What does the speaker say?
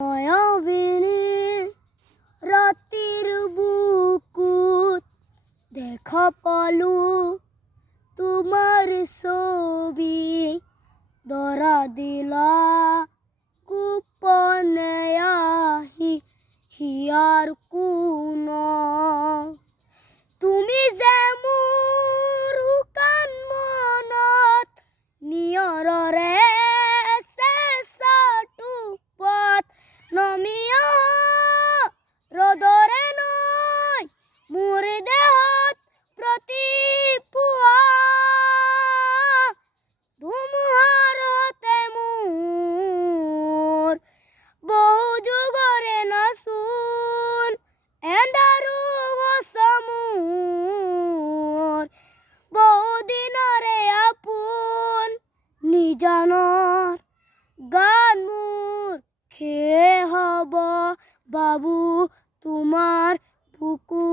মায়াবিনী রাতির বুকুত দেখা পালু তোমার ছবি ধরা দিলা গোপনে আহি হিয়ার কোন তুমি যে মোৰ শুকান মনত নিয়ৰৰে চেঁচাটোপত নমিয়া ৰ'দৰে নৈ মোৰ দেহত প্ৰতিপুৱা ধুমুহাৰ হতে মোৰ বহু যুগৰে নাচোন এন্ধাৰো মোৰ বহু দিনৰে আপোন নিজানৰ গান মোৰ খেয়ে হব বাবু তোমার বুকু